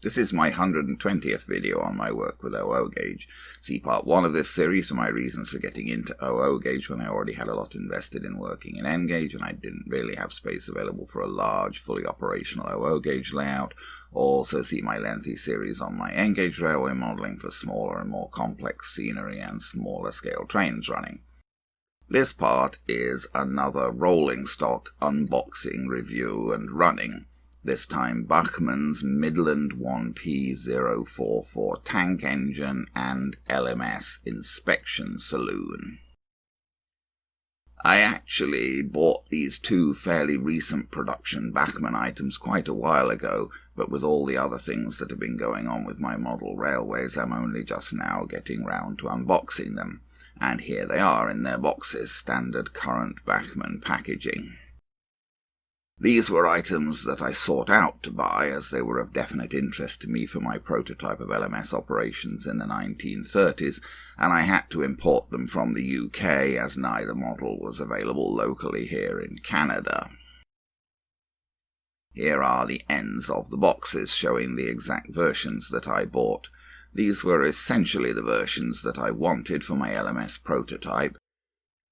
This is my 120th video on my work with OO gauge. See part 1 of this series for my reasons for getting into OO gauge when I already had a lot invested in working in N gauge and I didn't really have space available for a large, fully operational OO gauge layout. Also see my lengthy series on my N gauge railway modelling for smaller and more complex scenery and smaller scale trains running. This part is another rolling stock unboxing, review and running. This time Bachmann's Midland 1P044 tank engine and LMS Inspection Saloon. I actually bought these two fairly recent production Bachmann items quite a while ago, but with all the other things that have been going on with my model railways, I'm only just now getting round to unboxing them. And here they are in their boxes, standard current Bachmann packaging. These were items that I sought out to buy as they were of definite interest to me for my prototype of LMS operations in the 1930s, and I had to import them from the UK as neither model was available locally here in Canada. Here are the ends of the boxes showing the exact versions that I bought. These were essentially the versions that I wanted for my LMS prototype.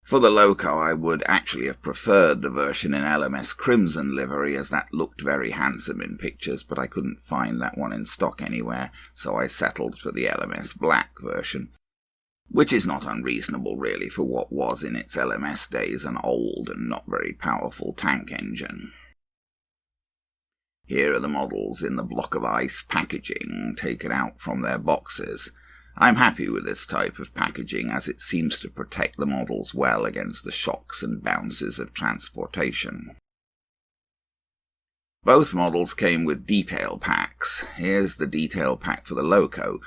For the loco, I would actually have preferred the version in LMS Crimson livery, as that looked very handsome in pictures, but I couldn't find that one in stock anywhere, so I settled for the LMS Black version, which is not unreasonable really for what was in its LMS days an old and not very powerful tank engine. Here are the models in the block of ice packaging taken out from their boxes. I'm happy with this type of packaging as it seems to protect the models well against the shocks and bounces of transportation. Both models came with detail packs. Here's the detail pack for the loco.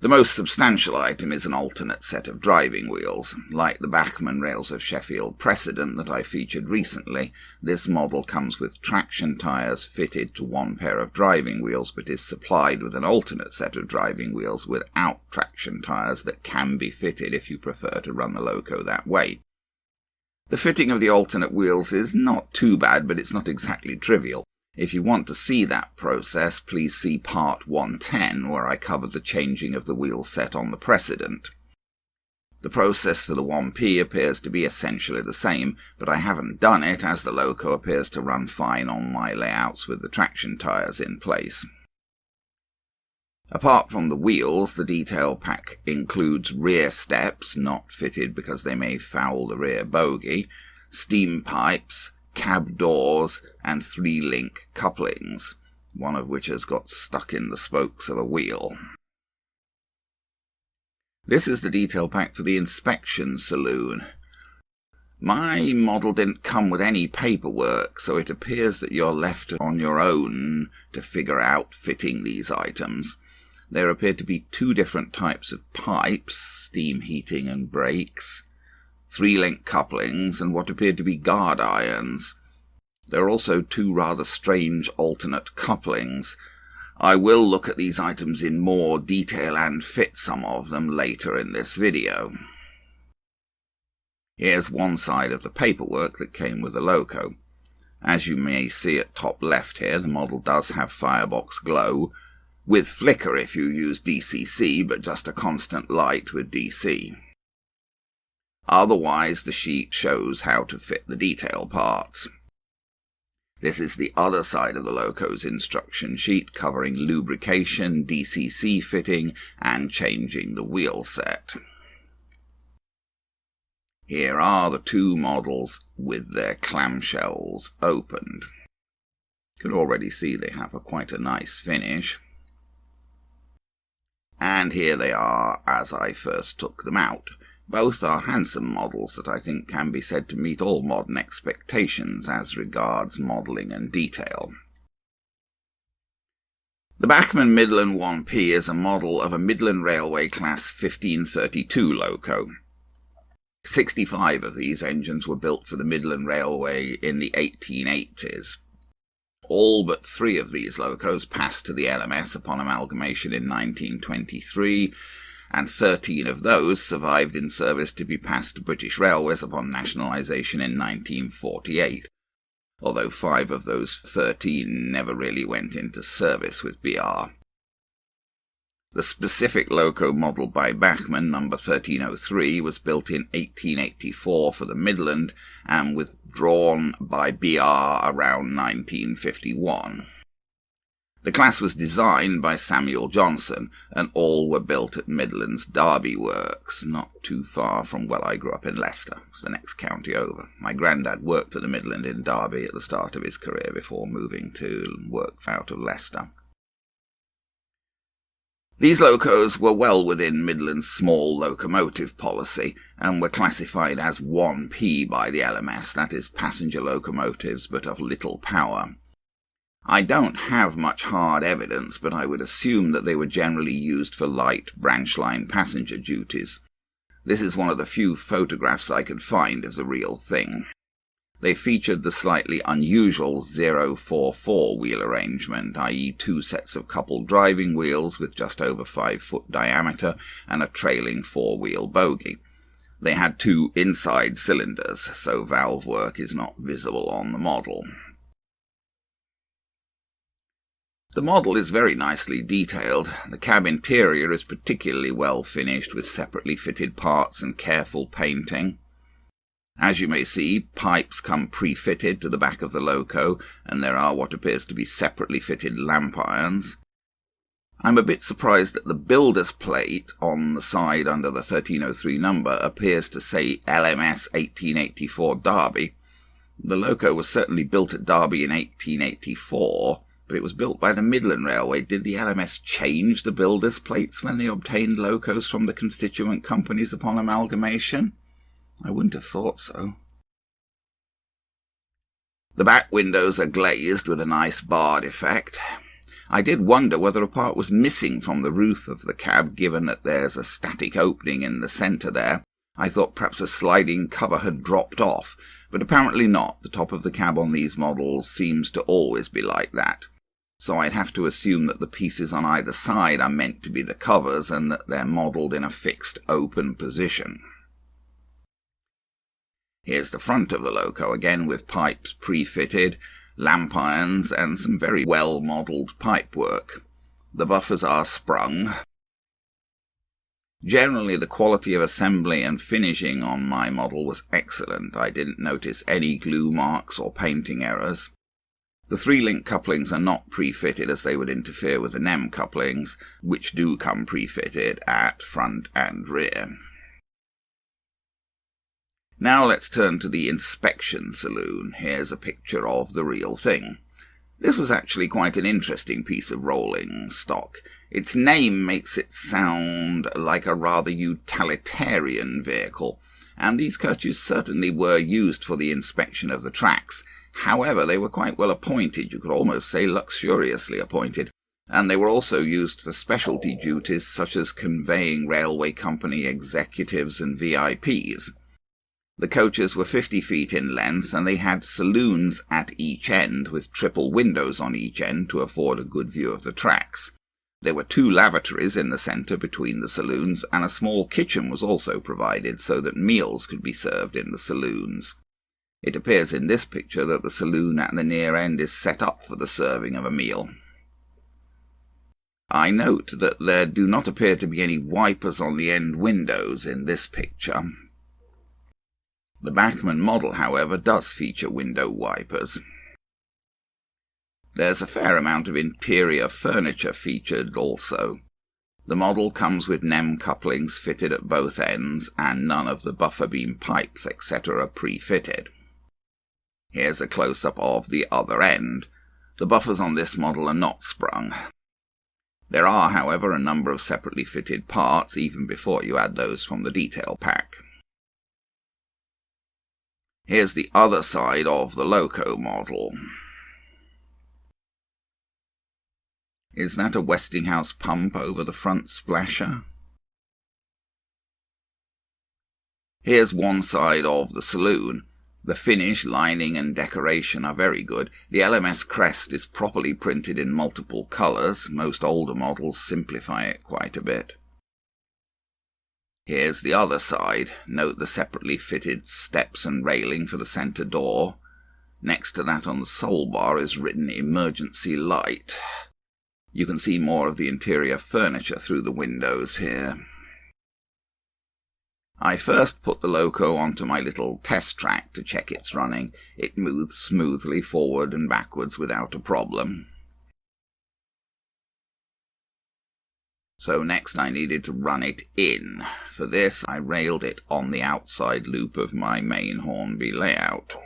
The most substantial item is an alternate set of driving wheels. Like the Bachmann Rails of Sheffield precedent that I featured recently, this model comes with traction tyres fitted to one pair of driving wheels, but is supplied with an alternate set of driving wheels without traction tyres that can be fitted if you prefer to run the loco that way. The fitting of the alternate wheels is not too bad, but it's not exactly trivial. If you want to see that process, please see part 110, where I covered the changing of the wheel set on the precedent. The process for the 1P appears to be essentially the same, but I haven't done it as the loco appears to run fine on my layouts with the traction tyres in place. Apart from the wheels, the detail pack includes rear steps, not fitted because they may foul the rear bogie, steam pipes, cab doors and 3-link couplings, one of which has got stuck in the spokes of a wheel. This is the detail pack for the Inspection Saloon. My model didn't come with any paperwork, so it appears that you're left on your own to figure out fitting these items. There appear to be two different types of pipes, steam heating and brakes, 3-link couplings and what appeared to be guard irons. There are also two rather strange alternate couplings. I will look at these items in more detail and fit some of them later in this video. Here's one side of the paperwork that came with the loco. As you may see at top left here, the model does have firebox glow, with flicker if you use DCC, but just a constant light with DC. Otherwise, the sheet shows how to fit the detail parts. This is the other side of the loco's instruction sheet, covering lubrication, DCC fitting, and changing the wheel set. Here are the two models with their clamshells opened. You can already see they have quite a nice finish. And here they are as I first took them out. Both are handsome models that I think can be said to meet all modern expectations as regards modelling and detail. The Bachmann Midland 1P is a model of a Midland Railway Class 1532 loco. 65 of these engines were built for the Midland Railway in the 1880s. All but 3 of these locos passed to the LMS upon amalgamation in 1923, and 13 of those survived in service to be passed to British Railways upon nationalisation in 1948, although 5 of those 13 never really went into service with BR. The specific loco model by Bachmann, number 1303, was built in 1884 for the Midland and withdrawn by BR around 1951. The class was designed by Samuel Johnson, and all were built at Midland's Derby Works, not too far from where I grew up in Leicester. It's the next county over. My granddad worked for the Midland in Derby at the start of his career before moving to work out of Leicester. These locos were well within Midland's small locomotive policy and were classified as 1P by the LMS, that is, passenger locomotives but of little power. I don't have much hard evidence, but I would assume that they were generally used for light branch line passenger duties. This is one of the few photographs I could find of the real thing. They featured the slightly unusual 044 wheel arrangement, i.e. 2 sets of coupled driving wheels with just over 5 foot diameter and a trailing 4-wheel bogie. They had 2 inside cylinders, so valve work is not visible on the model. The model is very nicely detailed. The cab interior is particularly well finished with separately fitted parts and careful painting. As you may see, pipes come pre-fitted to the back of the loco, and there are what appears to be separately fitted lamp irons. I'm a bit surprised that the builder's plate on the side under the 1303 number appears to say LMS 1884 Derby. The loco was certainly built at Derby in 1884, but it was built by the Midland Railway. Did the LMS change the builder's plates when they obtained locos from the constituent companies upon amalgamation? I wouldn't have thought so. The back windows are glazed with a nice barred effect. I did wonder whether a part was missing from the roof of the cab, given that there's a static opening in the centre there. I thought perhaps a sliding cover had dropped off, but apparently not. The top of the cab on these models seems to always be like that. So I'd have to assume that the pieces on either side are meant to be the covers and that they're modelled in a fixed open position. Here's the front of the loco, again with pipes pre-fitted, lamp irons and some very well-modelled pipework. The buffers are sprung. Generally, the quality of assembly and finishing on my model was excellent. I didn't notice any glue marks or painting errors. The 3-link couplings are not pre-fitted as they would interfere with the NEM couplings, which do come pre-fitted at front and rear. Now let's turn to the inspection saloon. Here's a picture of the real thing. This was actually quite an interesting piece of rolling stock. Its name makes it sound like a rather utilitarian vehicle, and these coaches certainly were used for the inspection of the tracks. However, they were quite well appointed, you could almost say luxuriously appointed, and they were also used for specialty duties such as conveying railway company executives and VIPs. The coaches were 50 feet in length, and they had saloons at each end with triple windows on each end to afford a good view of the tracks. There were 2 lavatories in the centre between the saloons, and a small kitchen was also provided so that meals could be served in the saloons. It appears in this picture that the saloon at the near end is set up for the serving of a meal. I note that there do not appear to be any wipers on the end windows in this picture. The Bachmann model, however, does feature window wipers. There's a fair amount of interior furniture featured also. The model comes with NEM couplings fitted at both ends, and none of the buffer beam pipes, etc. pre-fitted. Here's a close-up of the other end. The buffers on this model are not sprung. There are, however, a number of separately fitted parts, even before you add those from the detail pack. Here's the other side of the loco model. Is that a Westinghouse pump over the front splasher? Here's one side of the saloon. The finish, lining and decoration are very good. The LMS crest is properly printed in multiple colours. Most older models simplify it quite a bit. Here's the other side. Note the separately fitted steps and railing for the centre door. Next to that on the sole bar is written emergency light. You can see more of the interior furniture through the windows here. I first put the loco onto my little test track to check it's running. It moves smoothly forward and backwards without a problem. So next I needed to run it in. For this I railed it on the outside loop of my main Hornby layout.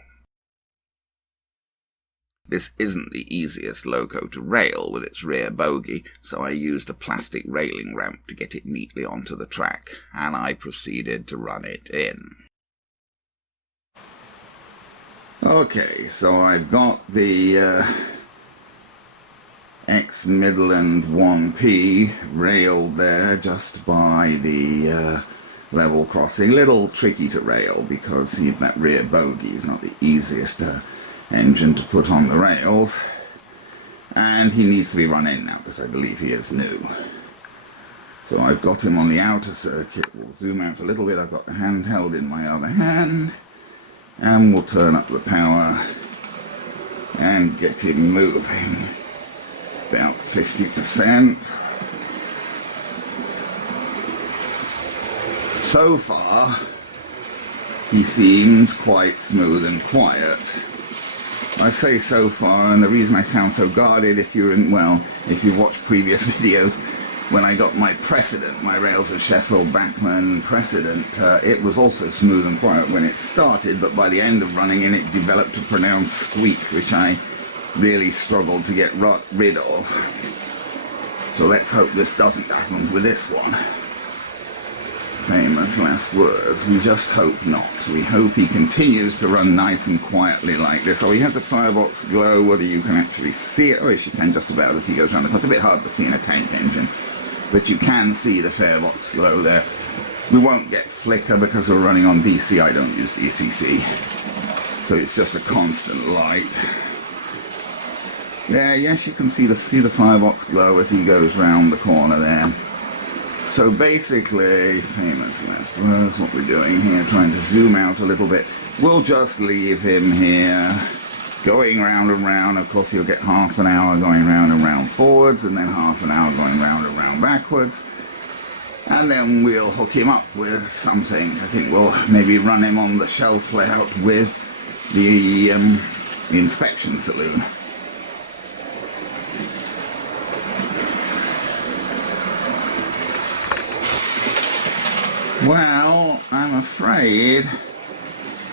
This isn't the easiest loco to rail with its rear bogie, so I used a plastic railing ramp to get it neatly onto the track, and I proceeded to run it in. Okay, so I've got the X Midland 1P railed there just by the level crossing. Little tricky to rail because that rear bogie is not the easiest engine to put on the rails, and he needs to be run in now because I believe he is new. So I've got him on the outer circuit. We'll zoom out a little bit. I've got the handheld in my other hand, and we'll turn up the power and get him moving. About 50%. So far he seems quite smooth and quiet. I say so far, and the reason I sound so guarded, if you've watched previous videos, when I got my Precedent, my Rails of Sheffield Bachmann Precedent, it was also smooth and quiet when it started, but by the end of running in, it developed a pronounced squeak, which I really struggled to get rid of. So let's hope this doesn't happen with this one. Famous last words. We just hope not. We hope he continues to run nice and quietly like this. Oh, he has a firebox glow, whether you can actually see it. Oh, yes, you can just about as he goes around. It's a bit hard to see in a tank engine, but you can see the firebox glow there. We won't get flicker because we're running on DC. I don't use DCC. So it's just a constant light. There, yes, you can see the firebox glow as he goes round the corner there. So basically, famous last words, what we're doing here, trying to zoom out a little bit. We'll just leave him here, going round and round. Of course, he'll get half an hour going round and round forwards, and then half an hour going round and round backwards. And then we'll hook him up with something. I think we'll maybe run him on the shelf layout with the Inspection Saloon. Well, I'm afraid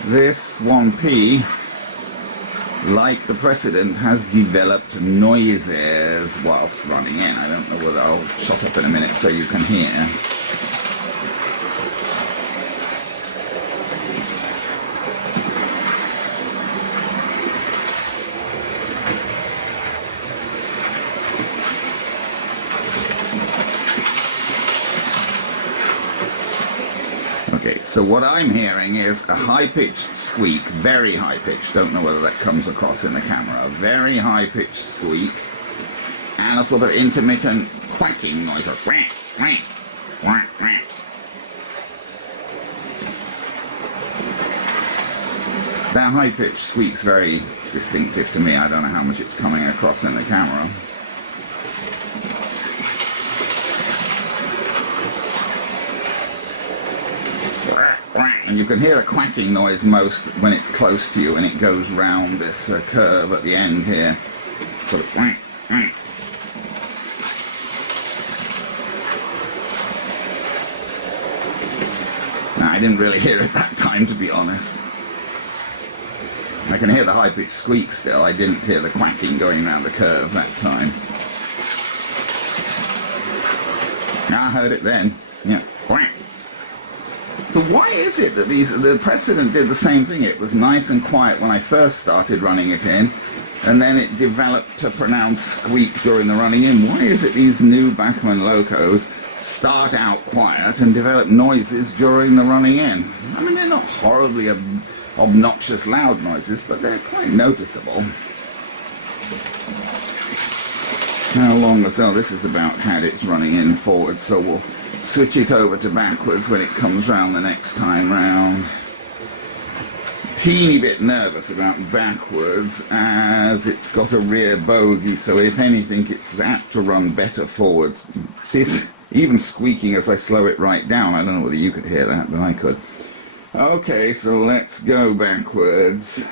this 1P, like the Precedent, has developed noises whilst running in. I don't know whether I'll shut up in a minute so you can hear. Okay, so what I'm hearing is a high-pitched squeak, very high-pitched, don't know whether that comes across in the camera, a very high-pitched squeak, and a sort of intermittent quacking noise, of quack, quack, quack, quack. That high-pitched squeak's very distinctive to me. I don't know how much it's coming across in the camera. And you can hear the quacking noise most when it's close to you and it goes round this curve at the end here. Sort of quack, quack. Now, I didn't really hear it that time, to be honest. I can hear the high-pitched squeak still. I didn't hear the quacking going around the curve that time. I heard it then. Yeah, quack. So why is it that the Precedent did the same thing? It was nice and quiet when I first started running it in, and then it developed a pronounced squeak during the running in. Why is it these new Bachmann locos start out quiet and develop noises during the running in? I mean, they're not horribly obnoxious loud noises, but they're quite noticeable. How long as this is about had its running in forward, so we'll switch it over to backwards when it comes round the next time round. teeny bit nervous about backwards, as it's got a rear bogey, so if anything it's apt to run better forwards. See, it's even squeaking as I slow it right down. I don't know whether you could hear that, but I could. Okay, so let's go backwards.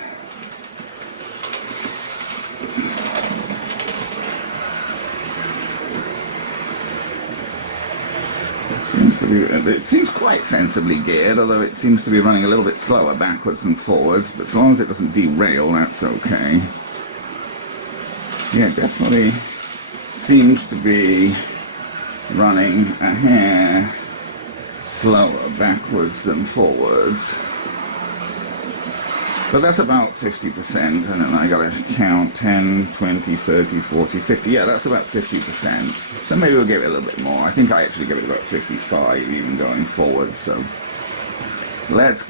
It seems quite sensibly geared, although it seems to be running a little bit slower backwards and forwards, but as long as it doesn't derail, that's okay. Yeah, definitely seems to be running a hair slower backwards than forwards. But that's about 50%, and then I gotta count 10, 20, 30, 40, 50. Yeah, that's about 50%. So maybe we'll give it a little bit more. I think I actually give it about 55 even going forward, so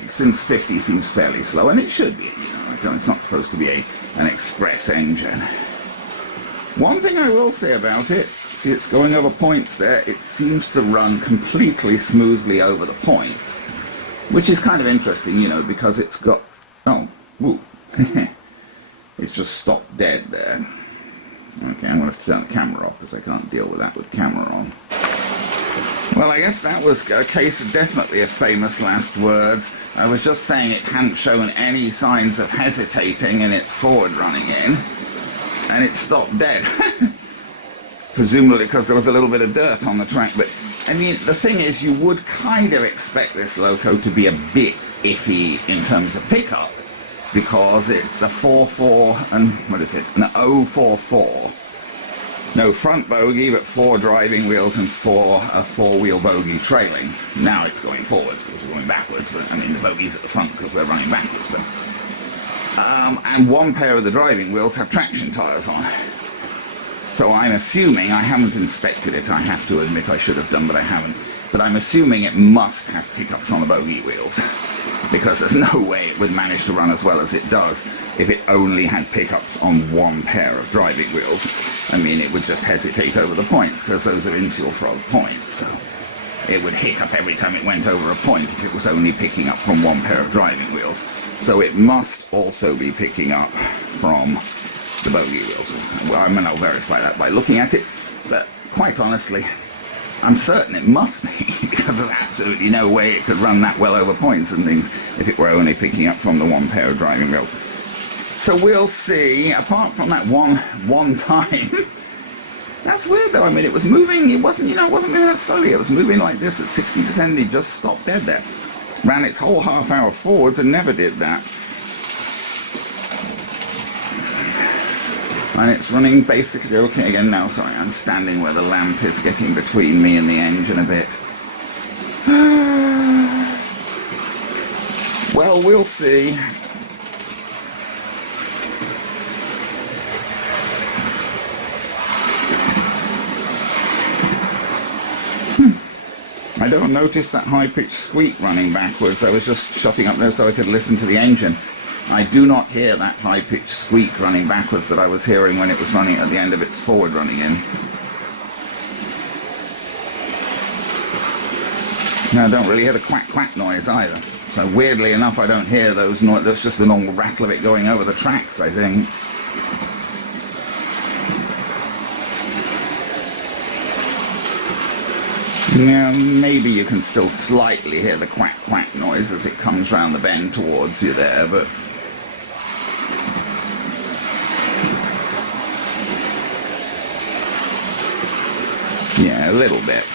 since 50 seems fairly slow, and it should be, it's not supposed to be an express engine. One thing I will say about it, see it's going over points there, it seems to run completely smoothly over the points, which is kind of interesting, because it's got, it's just stopped dead there. Okay, I'm going to have to turn the camera off because I can't deal with that with camera on. Well, I guess that was a case of definitely a famous last words. I was just saying it hadn't shown any signs of hesitating in its forward running in, and it stopped dead. Presumably because there was a little bit of dirt on the track, but I mean, the thing is, you would kind of expect this loco to be a bit iffy in terms of pickup, because it's a 4-4 and, what is it, an 0-4-4. No front bogey, but 4 driving wheels and a 4-wheel bogey trailing. Now it's going forwards because we're going backwards, but I mean the bogey's at the front because we're running backwards. But, and one pair of the driving wheels have traction tyres on. So I'm assuming, I haven't inspected it, I have to admit I should have done, but I haven't. But I'm assuming it must have pickups on the bogey wheels, because there's no way it would manage to run as well as it does if it only had pickups on one pair of driving wheels. I mean, it would just hesitate over the points, because those are initial frog points, so it would hiccup every time it went over a point if it was only picking up from one pair of driving wheels. So it must also be picking up from the bogey wheels. Well, I mean, I'll verify that by looking at it, but quite honestly, I'm certain it must be, because there's absolutely no way it could run that well over points and things if it were only picking up from the one pair of driving wheels. So we'll see. Apart from that one time, that's weird though. I mean, it was moving. It wasn't moving that slowly. It was moving like this at 60%. And it just stopped dead there. Ran its whole half hour forwards and never did that. And it's running basically okay again now. Sorry, I'm standing where the lamp is getting between me and the engine a bit. Well, we'll see. I don't notice that high-pitched squeak running backwards. I was just shutting up there so I could listen to the engine. I do not hear that high-pitched squeak running backwards that I was hearing when it was running at the end of its forward running in. Now I don't really hear the quack-quack noise either. So weirdly enough, I don't hear those noises. That's just the normal rattle of it going over the tracks, I think. Now, maybe you can still slightly hear the quack-quack noise as it comes round the bend towards you there, but yeah, a little bit.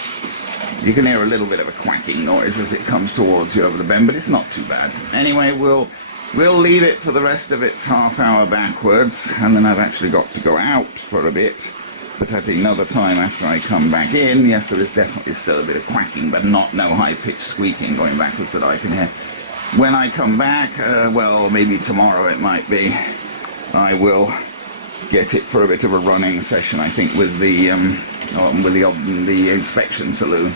You can hear a little bit of a quacking noise as it comes towards you over the bend, but it's not too bad. Anyway, we'll leave it for the rest of its half hour backwards, and then I've actually got to go out for a bit. But at another time after I come back in, yes, there is definitely still a bit of quacking, but no high-pitched squeaking going backwards that I can hear. When I come back, well, maybe tomorrow it might be, I will get it for a bit of a running session, I think, with the inspection saloon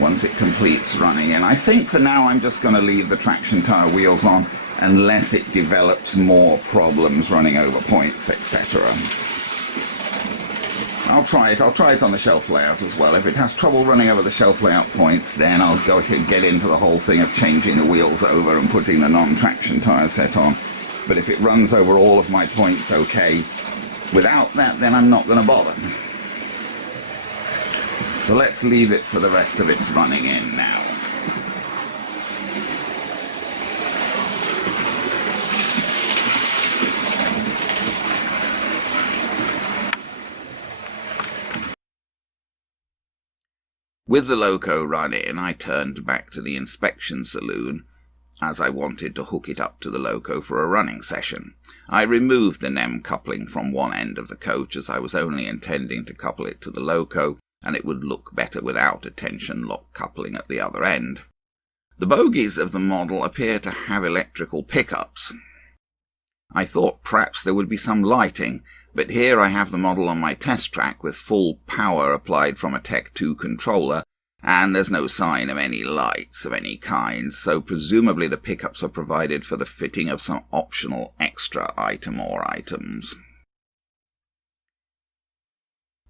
once it completes running. And I think for now I'm just going to leave the traction tyre wheels on unless it develops more problems running over points, etc. I'll try it on the shelf layout as well. If it has trouble running over the shelf layout points, then I'll go and get into the whole thing of changing the wheels over and putting the non-traction tyre set on. But if it runs over all of my points okay without that, then I'm not going to bother. So let's leave it for the rest of its running in now. With the loco run in, I turned back to the inspection saloon, as I wanted to hook it up to the loco for a running session. I removed the NEM coupling from one end of the coach, as I was only intending to couple it to the loco, and it would look better without a tension lock coupling at the other end. The bogies of the model appear to have electrical pickups. I thought perhaps there would be some lighting, but here I have the model on my test track with full power applied from a Tech 2 controller, and there's no sign of any lights of any kind, so presumably the pickups are provided for the fitting of some optional extra item or items.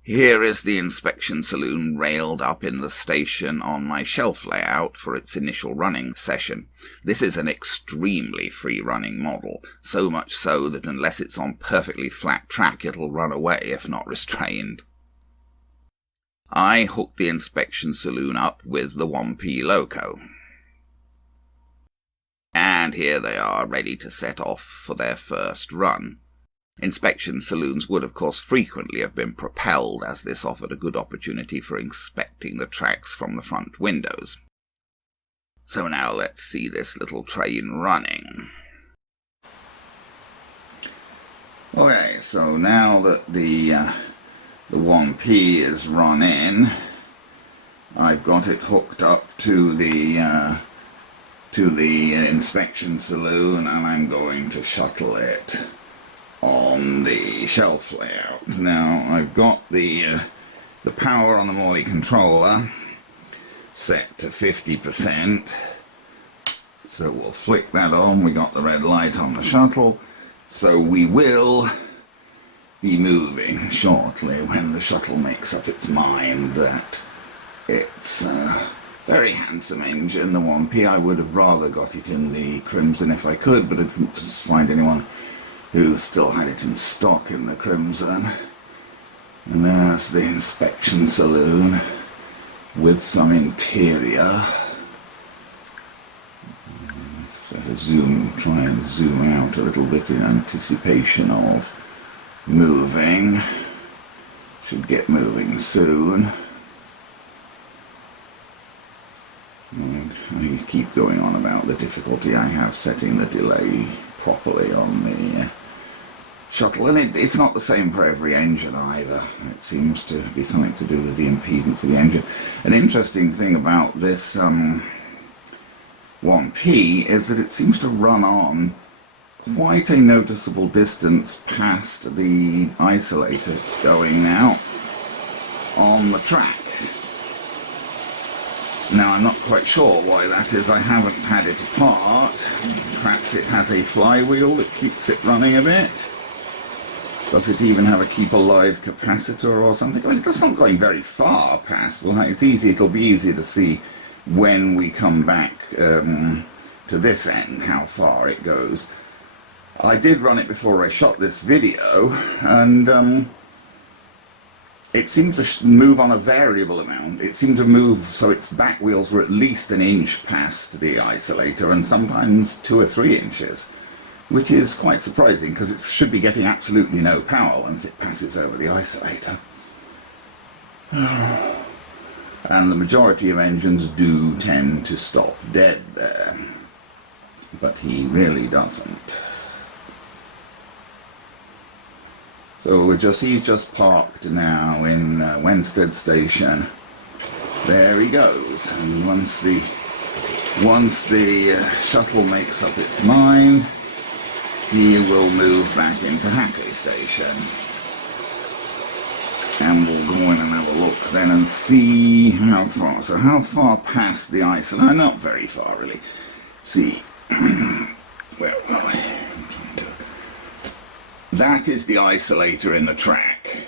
Here is the inspection saloon railed up in the station on my shelf layout for its initial running session. This is an extremely free-running model, so much so that unless it's on perfectly flat track it'll run away if not restrained. I hooked the inspection saloon up with the 1P loco. And here they are, ready to set off for their first run. Inspection saloons would, of course, frequently have been propelled, as this offered a good opportunity for inspecting the tracks from the front windows. So now let's see this little train running. Okay, so now that the 1P is run in, I've got it hooked up to the inspection saloon, and I'm going to shuttle it on the shelf layout. Now I've got the power on the Morley controller set to 50%, so we'll flick that on. We got the red light on the shuttle, so we will be moving shortly when the shuttle makes up its mind that it's a very handsome engine. The 1P, I would have rather got it in the crimson if I could, but I didn't find anyone who still had it in stock in the crimson. And there's the inspection saloon with some interior. Try and zoom out a little bit in anticipation of moving. Should get moving soon. I keep going on about the difficulty I have setting the delay properly on the shuttle, and it's not the same for every engine either. It seems to be something to do with the impedance of the engine. An interesting thing about this 1P is that it seems to run on quite a noticeable distance past the isolator it's going now on the track. Now I'm not quite sure why that is. I haven't had it apart. Perhaps it has a flywheel that keeps it running a bit. Does it even have a keep alive capacitor or something? I mean, it doesn't going very far past. Well, it'll be easier to see when we come back to this end how far it goes. I did run it before I shot this video, and it seemed to move on a variable amount. It seemed to move so its back wheels were at least an inch past the isolator, and sometimes 2 or 3 inches, which is quite surprising because it should be getting absolutely no power once it passes over the isolator. And the majority of engines do tend to stop dead there, but he really doesn't. So he's just parked now in Wenstead Station. There he goes, and once the shuttle makes up its mind, he will move back into Hackley Station. And we'll go in and have a look then and see how far. So how far past the isolator? Not very far, really. See, where were we? That is the isolator in the track.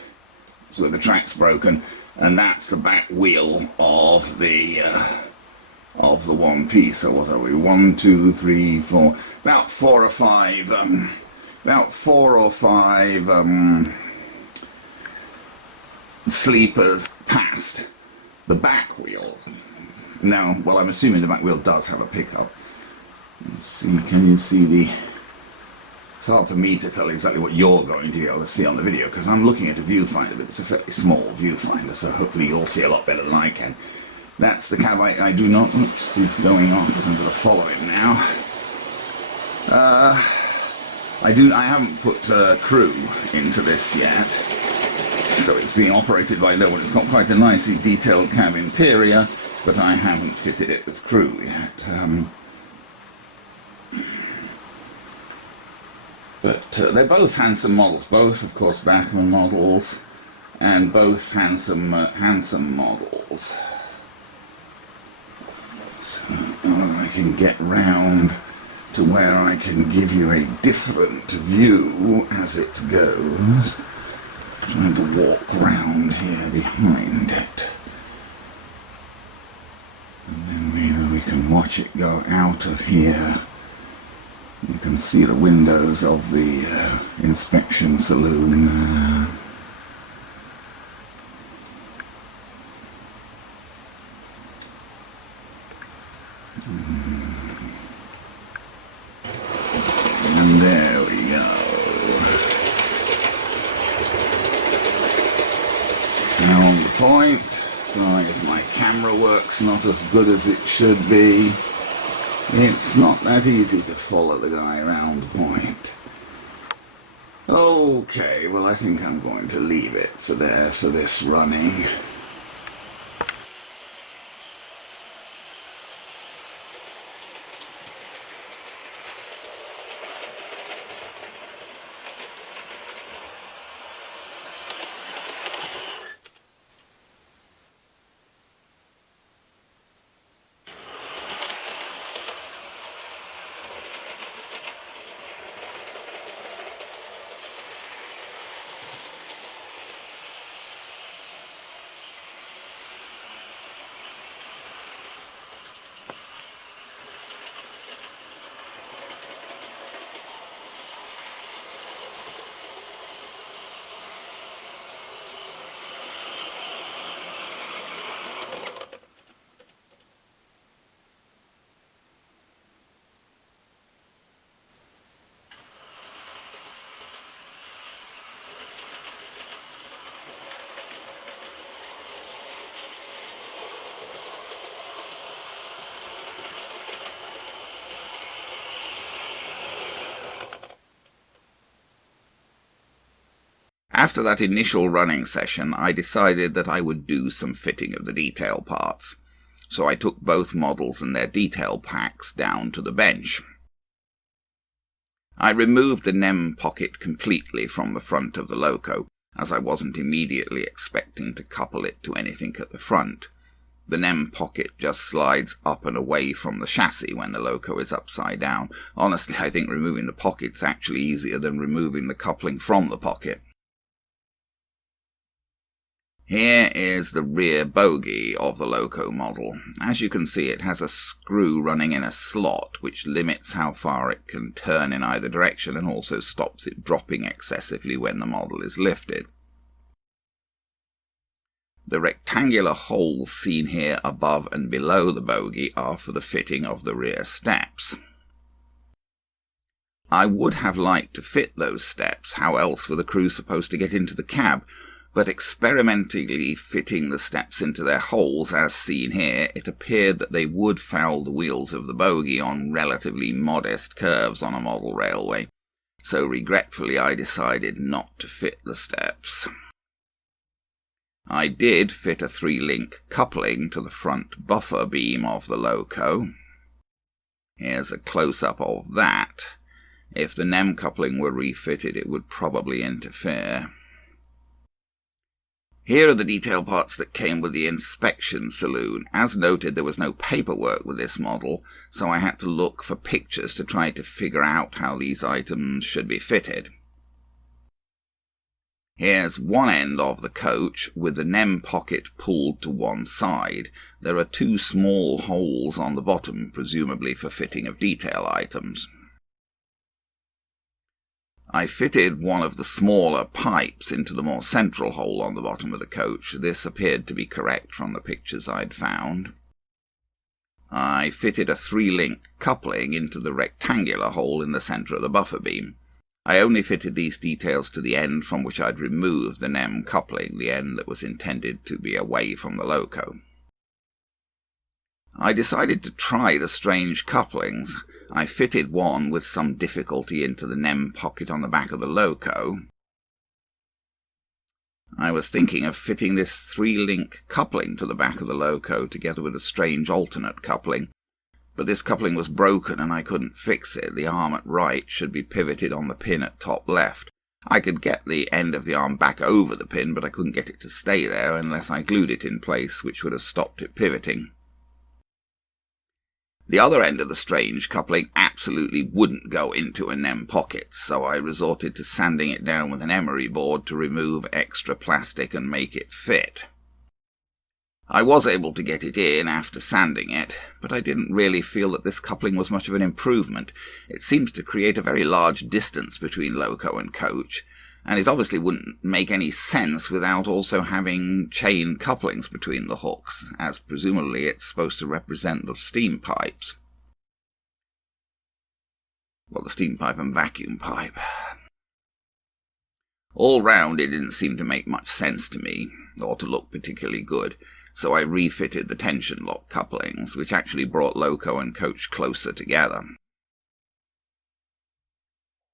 so the track's broken, and that's the back wheel of the one piece. So what are we? 1, 2, 3, 4. About 4 or 5. About 4 or 5 sleepers past the back wheel. Now, well, I'm assuming the back wheel does have a pickup. Let's see, can you see the... It's hard for me to tell exactly what you're going to be able to see on the video, because I'm looking at a viewfinder, but it's a fairly small viewfinder, so hopefully you'll see a lot better than I can. That's the cab. I do not... Oops, he's going off. I'm going to follow him now. I haven't put crew into this yet, so it's being operated by no one. It's got quite a nicely detailed cab interior, but I haven't fitted it with crew yet. But they're both handsome models, both, of course, Bachmann models, and both handsome models. So I can get round to where I can give you a different view as it goes. I'm trying to walk round here behind it. And then maybe we can watch it go out of here. You can see the windows of the inspection saloon. And there we go. Now on the point. Sorry if my camera works not as good as it should be. It's not that easy to follow the guy around the point. Okay, well I think I'm going to leave it for this running. After that initial running session, I decided that I would do some fitting of the detail parts, so I took both models and their detail packs down to the bench. I removed the NEM pocket completely from the front of the loco, as I wasn't immediately expecting to couple it to anything at the front. The NEM pocket just slides up and away from the chassis when the loco is upside down. Honestly, I think removing the pocket's actually easier than removing the coupling from the pocket. Here is the rear bogie of the loco model. As you can see, it has a screw running in a slot which limits how far it can turn in either direction and also stops it dropping excessively when the model is lifted. The rectangular holes seen here above and below the bogie are for the fitting of the rear steps. I would have liked to fit those steps, how else were the crew supposed to get into the cab? But experimentally fitting the steps into their holes, as seen here, it appeared that they would foul the wheels of the bogie on relatively modest curves on a model railway, so regretfully I decided not to fit the steps. I did fit a 3-link coupling to the front buffer beam of the loco. Here's a close-up of that. If the NEM coupling were refitted, it would probably interfere. Here are the detail parts that came with the inspection saloon. As noted, there was no paperwork with this model, so I had to look for pictures to try to figure out how these items should be fitted. Here's one end of the coach with the NEM pocket pulled to one side. There are two small holes on the bottom, presumably for fitting of detail items. I fitted one of the smaller pipes into the more central hole on the bottom of the coach. This appeared to be correct from the pictures I'd found. I fitted a 3-link coupling into the rectangular hole in the centre of the buffer beam. I only fitted these details to the end from which I'd removed the NEM coupling, the end that was intended to be away from the loco. I decided to try the strange couplings. I fitted one with some difficulty into the NEM pocket on the back of the loco. I was thinking of fitting this 3-link coupling to the back of the loco together with a strange alternate coupling, but this coupling was broken and I couldn't fix it. The arm at right should be pivoted on the pin at top left. I could get the end of the arm back over the pin, but I couldn't get it to stay there unless I glued it in place, which would have stopped it pivoting. The other end of the strange coupling absolutely wouldn't go into a NEM pocket, so I resorted to sanding it down with an emery board to remove extra plastic and make it fit. I was able to get it in after sanding it, but I didn't really feel that this coupling was much of an improvement. It seems to create a very large distance between loco and coach, and it obviously wouldn't make any sense without also having chain couplings between the hooks, as presumably it's supposed to represent the steam pipes. Well, the steam pipe and vacuum pipe. All round, it didn't seem to make much sense to me, or to look particularly good, so I refitted the tension lock couplings, which actually brought loco and coach closer together.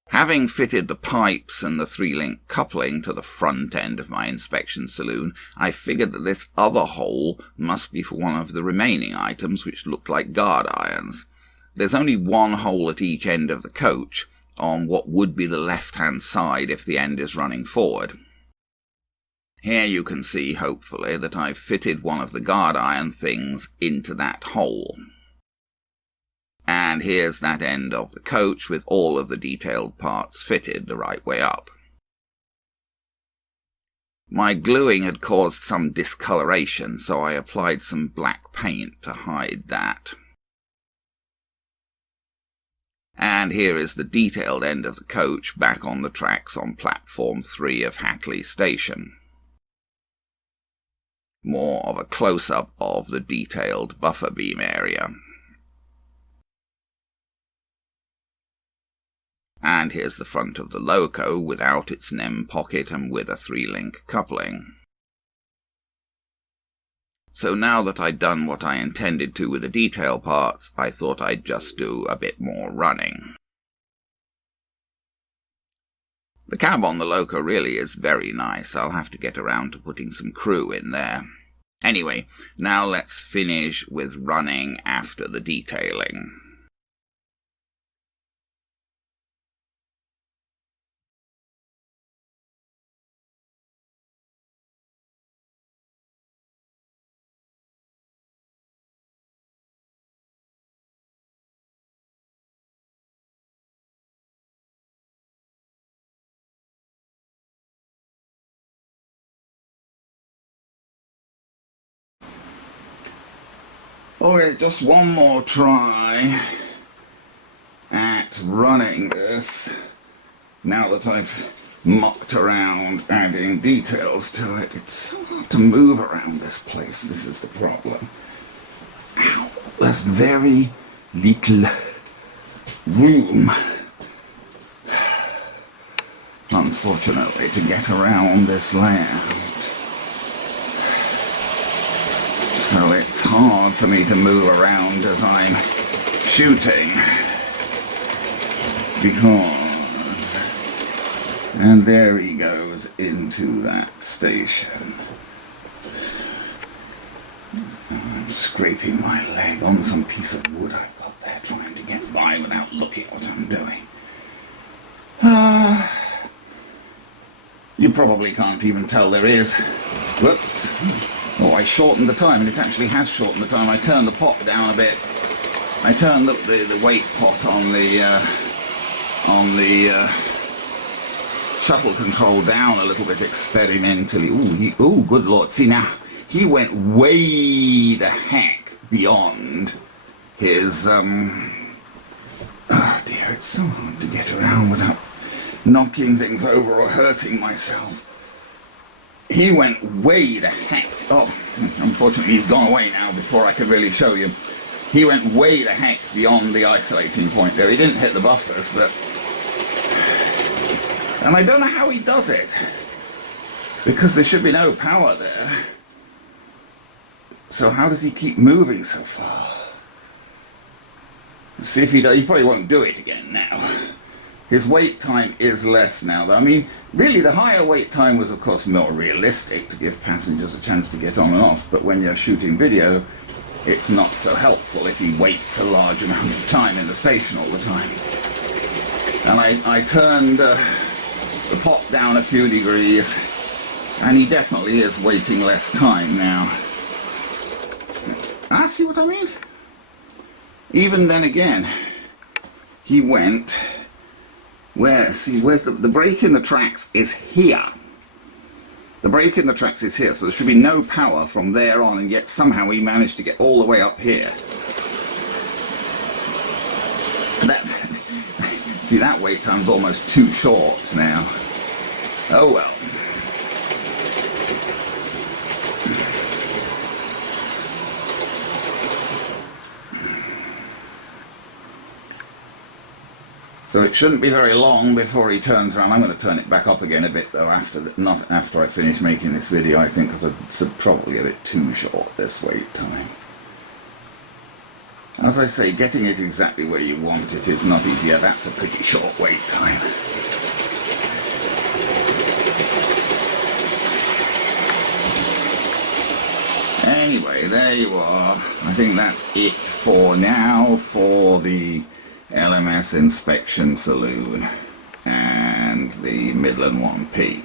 Having fitted the pipes and the 3-link coupling to the front end of my inspection saloon, I figured that this other hole must be for one of the remaining items, which looked like guard irons. There's only one hole at each end of the coach, on what would be the left-hand side if the end is running forward. Here you can see, hopefully, that I've fitted one of the guard iron things into that hole. And here's that end of the coach with all of the detailed parts fitted the right way up. My gluing had caused some discoloration, so I applied some black paint to hide that. And here is the detailed end of the coach back on the tracks on platform 3 of Hatley Station. More of a close-up of the detailed buffer beam area. And here's the front of the loco without its NEM pocket and with a 3-link coupling. So now that I'd done what I intended to with the detail parts, I thought I'd just do a bit more running. The cab on the loco really is very nice. I'll have to get around to putting some crew in there. Anyway, now let's finish with running after the detailing. Okay, just one more try at running this, now that I've mucked around adding details to it. It's hard to move around this place, this is the problem. Ow, there's very little room, unfortunately, to get around this layout. So it's hard for me to move around as I'm shooting, because, and there he goes into that station. I'm scraping my leg on some piece of wood I've got there, trying to get by without looking what I'm doing. You probably can't even tell there is. Whoops. Oh, I shortened the time, and it actually has shortened the time. I turned the pot down a bit. I turned the weight pot on the shuttle control down a little bit experimentally. Ooh, good Lord. See, now, he went way the heck beyond his, oh dear, it's so hard to get around without knocking things over or hurting myself. He went way the heck, oh, unfortunately he's gone away now before I could really show you. He went way the heck beyond the isolating point there. He didn't hit the buffers, but... And I don't know how he does it, because there should be no power there. So how does he keep moving so far? Let's see if he probably won't do it again now. His wait time is less now, though. I mean, really, the higher wait time was, of course, more realistic to give passengers a chance to get on and off, but when you're shooting video, it's not so helpful if he waits a large amount of time in the station all the time. And I turned the pot down a few degrees, and he definitely is waiting less time now. Ah, see what I mean? Even then again, he went... where's the break in the tracks is here. The break in the tracks is here, so there should be no power from there on, and yet somehow he managed to get all the way up here. That's... see, that wait time's almost too short now. Oh well. So it shouldn't be very long before he turns around. I'm going to turn it back up again a bit, though, not after I finish making this video, I think, because it's probably a bit too short, this wait time. As I say, getting it exactly where you want it is not easy. Yeah, that's a pretty short wait time. Anyway, there you are. I think that's it for now for the LMS Inspection Saloon and the Midland 1P.